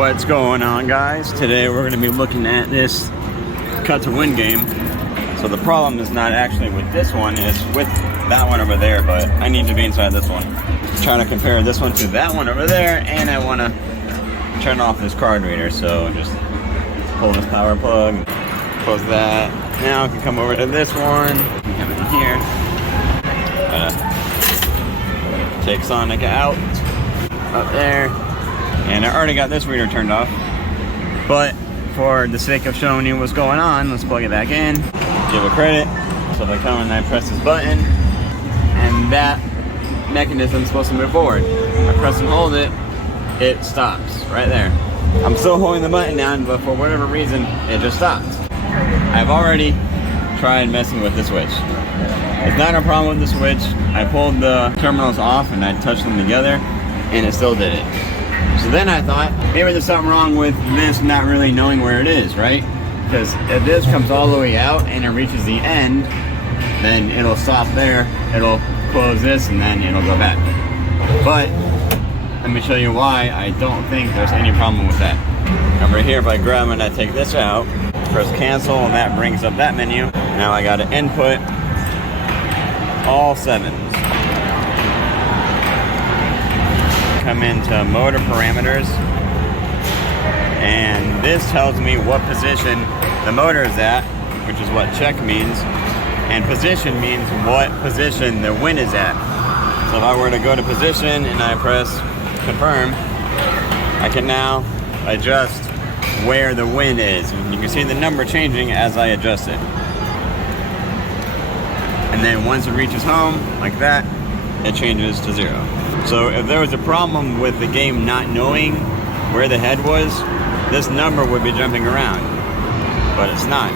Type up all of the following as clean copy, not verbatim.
What's going on, guys? Today we're going to be looking at this cut to win game. So the problem is not actually with this one, it's with that one over there, but I need to be inside this one. Trying to compare this one to that one over there, and I want to turn off this card reader, so just pull this power plug, close that. Now I can come over to this one, come in here, take Sonic out, up there, and I already got this reader turned off, but for the sake of showing you what's going on, let's plug it back in, give it credit. So if I come and I press this button, and that mechanism is supposed to move forward. I press and hold it, it stops right there. I'm still holding the button down, but for whatever reason, it just stopped. I've already tried messing with the switch. It's not a problem with the switch. I pulled the terminals off and I touched them together, and it still did it. So then I thought, maybe there's something wrong with this not really knowing where it is, right? Because if this comes all the way out and it reaches the end, then it'll stop there, it'll close this, and then it'll go back. But let me show you why I don't think there's any problem with that. Over here, if I grab and I take this out, press cancel, and that brings up that menu. Now I gotta input all 7s. Come into motor parameters, and this tells me what position the motor is at, which is what check means, and position means what position the win is at. So if I were to go to position and I press confirm, I can now adjust where the win is. And you can see the number changing as I adjust it. And then once it reaches home, like that, it changes to 0. So if there was a problem with the game not knowing where the head was, this number would be jumping around, but it's not.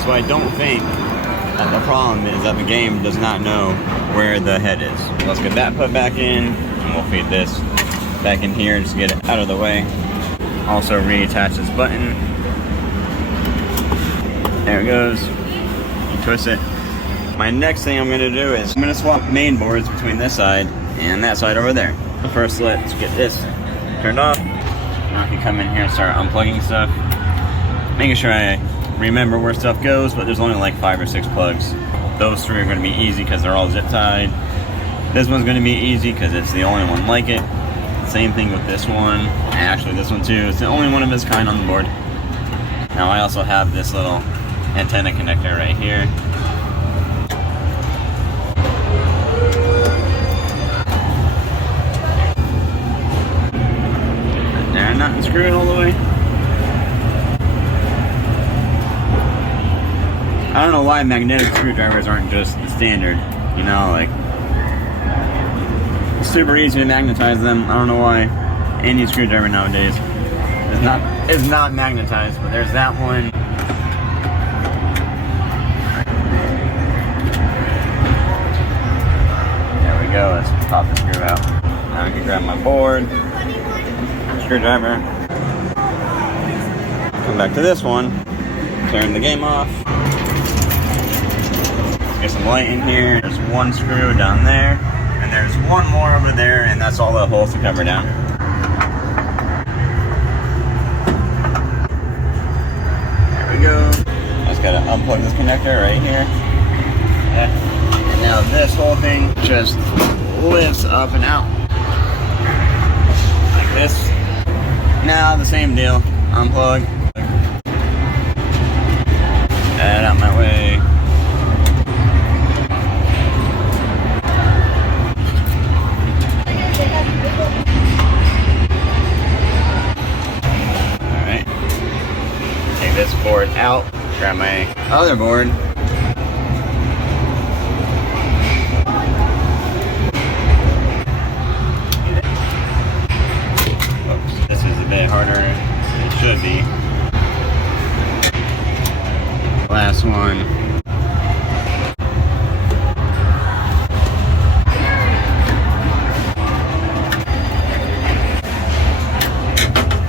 So I don't think that the problem is that the game does not know where the head is. Let's get that put back in, and we'll feed this back in here just to get it out of the way. Also reattach this button. There it goes. You twist it. My next thing I'm gonna do is I'm gonna swap main boards between this side and that side over there. First, let's get this turned off. Now I can come in here and start unplugging stuff. Making sure I remember where stuff goes, but there's only like 5 or 6 plugs. Those 3 are gonna be easy because they're all zip tied. This one's gonna be easy because it's the only one like it. Same thing with this one. Actually, this one too. It's the only one of its kind on the board. Now I also have this little antenna connector right here. They're not screwed all the way. I don't know why magnetic screwdrivers aren't just the standard, you know, like, it's super easy to magnetize them. I don't know why any screwdriver nowadays is not magnetized, but there's that one. There we go, let's pop the screw out. Now I can grab my board, screwdriver, come back to this one, turn the game off. Get some light in here. There's one screw down there, and there's one more over there, and that's all the holes to cover down. There we go. I just gotta unplug this connector right here. And now this whole thing just lifts up and out. Like this. Now the same deal. Unplug. That out my way. This board out, grab my other board. Oops, this is a bit harder than it should be. Last one.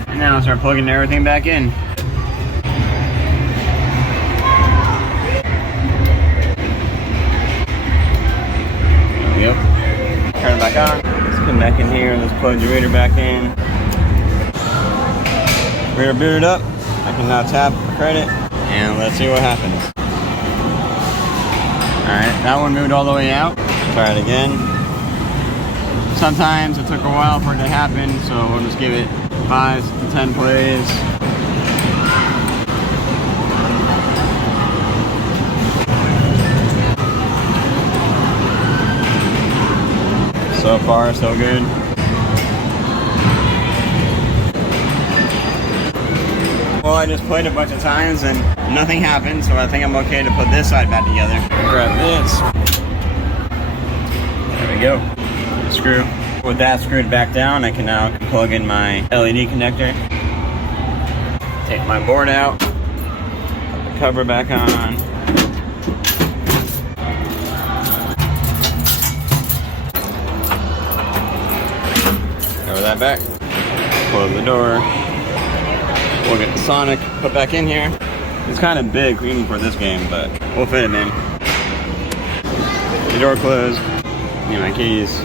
And now I'll start plugging everything back in. Yep. Turn it back on. Let's come back in here and let's plug the reader back in. We are booted up. I can now tap credit, and let's see what happens. Alright, that one moved all the way out. Try it again. Sometimes it took a while for it to happen, so we'll just give it 5 to 10 plays. So far, so good. Well, I just played a bunch of times and nothing happened, so I think I'm okay to put this side back together. Grab this. There we go. Screw. With that screwed back down, I can now plug in my LED connector. Take my board out. Put the cover back on. Cover that back. Close the door. We'll get the Sonic put back in here. It's kind of big even for this game, but we'll fit him in. The door closed. Need my keys.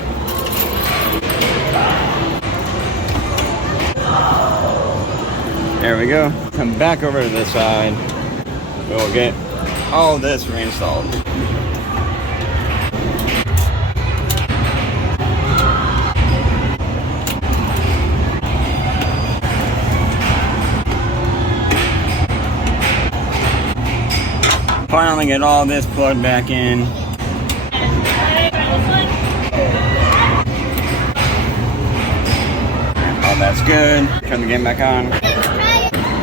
There we go. Come back over to this side. We'll get all this reinstalled. Finally get all this plugged back in. Oh, that's good. Turn the game back on.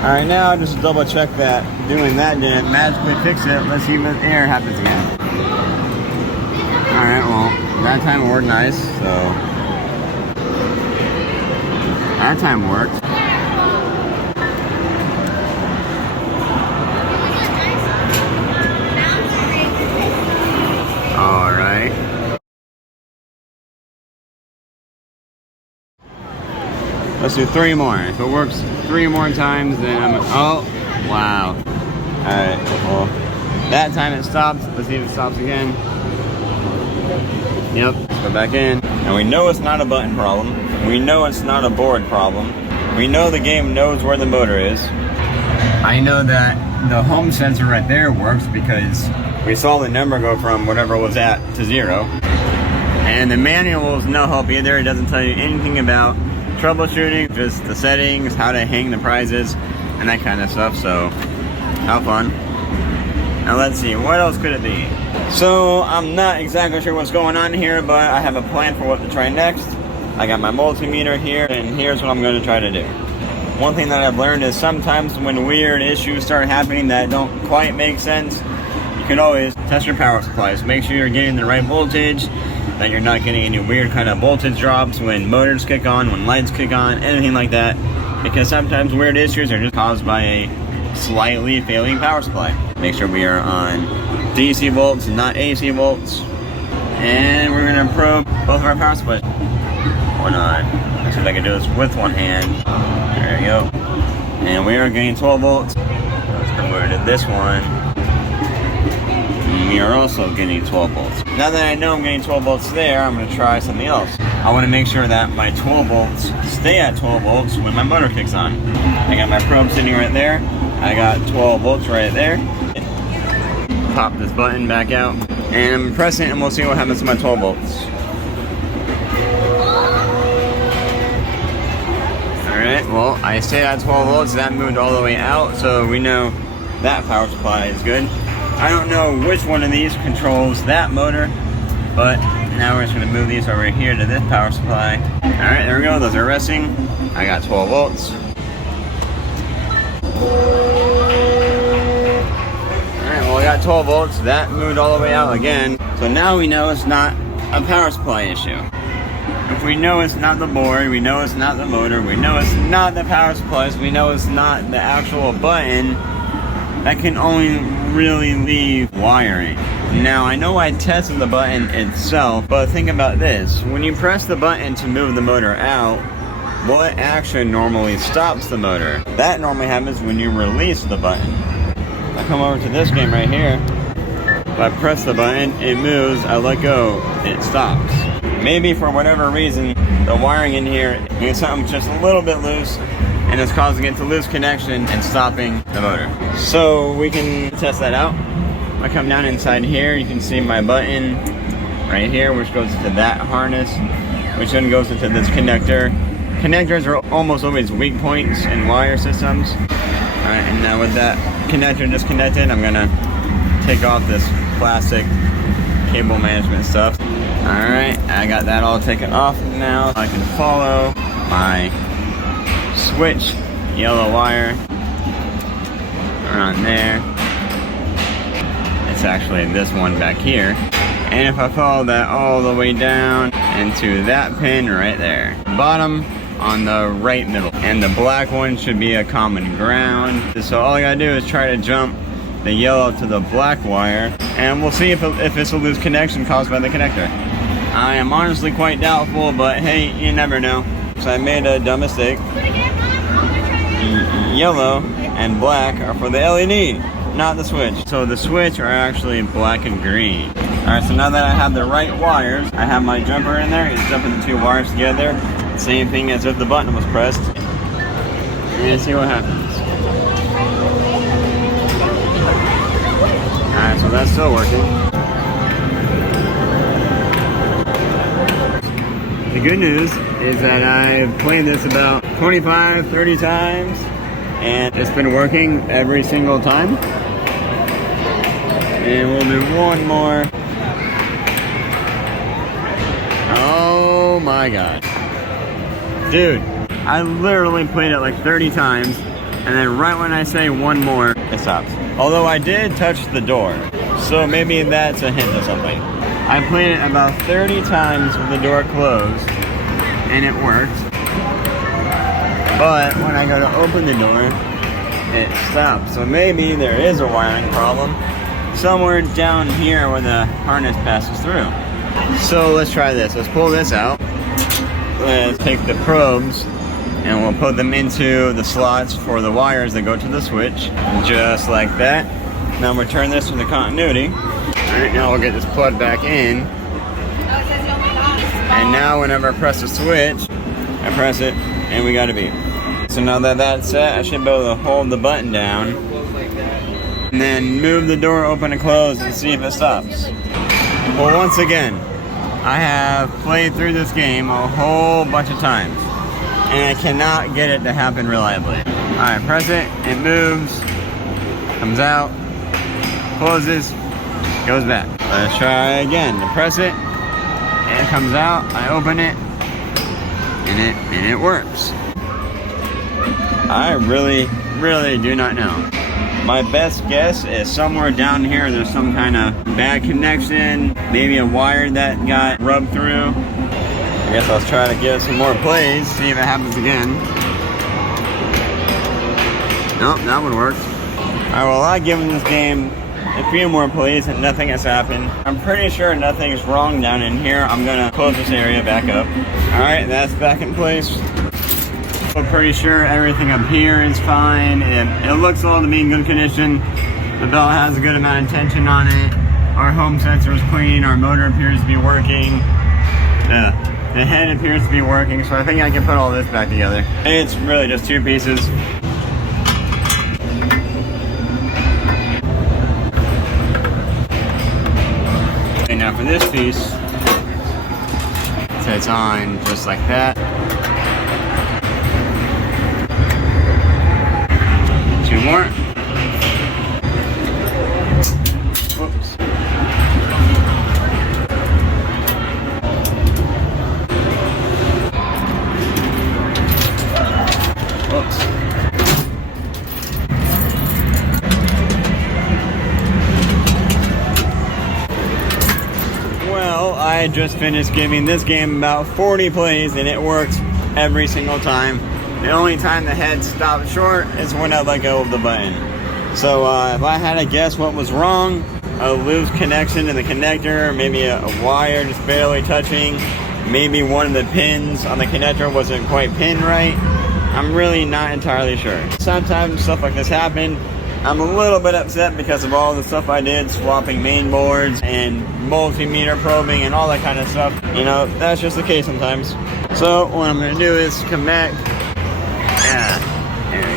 Alright, now just double check that doing that didn't magically fix it. Let's see if the error happens again. Alright, well, that time it worked nice, so that time worked. Alright. Let's do 3 more. If it works 3 more times, then I'm... Oh, wow. Alright, well, that time it stopped. Let's see if it stops again. Yep, let's go back in. And we know it's not a button problem. We know it's not a board problem. We know the game knows where the motor is. I know that the home sensor right there works because we saw the number go from whatever it was at to 0. And the manual is no help either. It doesn't tell you anything about troubleshooting, just the settings, how to hang the prizes, and that kind of stuff. So, how fun. Now let's see, what else could it be? So, I'm not exactly sure what's going on here, but I have a plan for what to try next. I got my multimeter here, and here's what I'm going to try to do. One thing that I've learned is sometimes when weird issues start happening that don't quite make sense, you can always test your power supplies. Make sure you're getting the right voltage, that you're not getting any weird kind of voltage drops when motors kick on, when lights kick on, anything like that. Because sometimes weird issues are just caused by a slightly failing power supply. Make sure we are on DC volts and not AC volts. And we're going to probe both of our power supplies. Or not. Let's see if I can do this with one hand. There we go. And we are getting 12 volts. Let's convert to this one. We are also getting 12 volts. Now that I know I'm getting 12 volts there, I'm going to try something else. I want to make sure that my 12 volts stay at 12 volts when my motor kicks on. I got my probe sitting right there. I got 12 volts right there. Pop this button back out. And I'm pressing it and we'll see what happens to my 12 volts. Alright, well, I stayed at 12 volts. That moved all the way out, so we know that power supply is good. I don't know which one of these controls that motor, but now we're just going to move these over here to this power supply. Alright, there we go. Those are resting. I got 12 volts. Alright, well, I got 12 volts. That moved all the way out again. So now we know it's not a power supply issue. If we know it's not the board, we know it's not the motor, we know it's not the power supplies, we know it's not the actual button, that can only really leave wiring. Now, I know I tested the button itself, but think about this. When you press the button to move the motor out, what action normally stops the motor? That normally happens when you release the button. I come over to this game right here. If I press the button, it moves, I let go, it stops. Maybe for whatever reason, the wiring in here is something just a little bit loose. and it's causing it to lose connection and stopping the motor. So we can test that out. I come down inside here, you can see my button right here, which goes to that harness, which then goes into this connector. Connectors are almost always weak points in wire systems. Alright, and now with that connector disconnected, I'm gonna take off this plastic cable management stuff. Alright, I got that all taken off now. I can follow my switch, yellow wire, around there. It's actually this one back here. And if I follow that all the way down into that pin right there. Bottom on the right middle. And the black one should be a common ground. So all I gotta do is try to jump the yellow to the black wire. And we'll see if it's a loose connection caused by the connector. I am honestly quite doubtful, but hey, you never know. So I made a dumb mistake. Yellow and black are for the LED, not the switch. So the switch are actually black and green. Alright, so now that I have the right wires, I have my jumper in there. It's jumping the two wires together. Same thing as if the button was pressed. And see what happens. Alright, so that's still working. The good news is that I've played this about 25, 30 times, and it's been working every single time. And we'll do one more. Oh my god. Dude, I literally played it like 30 times, and then right when I say one more, it stops. Although I did touch the door, so maybe that's a hint of something. I played it about 30 times with the door closed, and it worked. But when I go to open the door, it stops. So maybe there is a wiring problem somewhere down here where the harness passes through. So let's try this. Let's pull this out. Let's take the probes and we'll put them into the slots for the wires that go to the switch. Just like that. Now we'll turn this to the continuity. Alright, now we'll get this plugged back in. And now whenever I press the switch, I press it and we got a beep. So now that that's set, I should be able to hold the button down and then move the door open and close and see if it stops. Well, once again, I have played through this game a whole bunch of times and I cannot get it to happen reliably. Alright, press it, it moves, comes out, closes, goes back. Let's try again. To press it, it comes out, I open it, and it works. I really do not know. My best guess is somewhere down here there's some kind of bad connection, maybe a wire that got rubbed through. I guess I'll try to give some more plays, see if it happens again. Nope, that one worked. Alright, well, I've given this game a few more plays and nothing has happened. I'm pretty sure nothing's wrong down in here. I'm gonna close this area back up. Alright, that's back in place. I'm pretty sure everything up here is fine. It looks all to be in good condition. The belt has a good amount of tension on it. Our home sensor is clean. Our motor appears to be working. The head appears to be working, so I think I can put all this back together. It's really just two pieces. Okay, now for this piece, so it's on just like that. Two more. Whoops. Whoops. Well, I just finished giving this game about 40 plays and it works every single time. The only time the head stopped short is when I let go of the button. So if I had to guess what was wrong, a loose connection in the connector, maybe a wire just barely touching, maybe one of the pins on the connector wasn't quite pinned right. I'm really not entirely sure. Sometimes stuff like this happened. I'm a little bit upset because of all the stuff I did, swapping main boards and multimeter probing and all that kind of stuff. You know, that's just the case sometimes. So what I'm going to do is come back.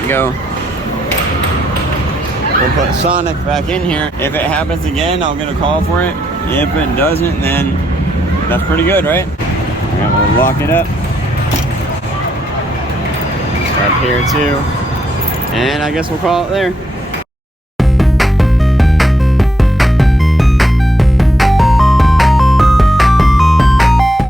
you go. We'll put Sonic back in here. If it happens again, I'll get a call for it. If it doesn't, then that's pretty good, right? Alright, we'll lock it up. Up here too. And I guess we'll call it there.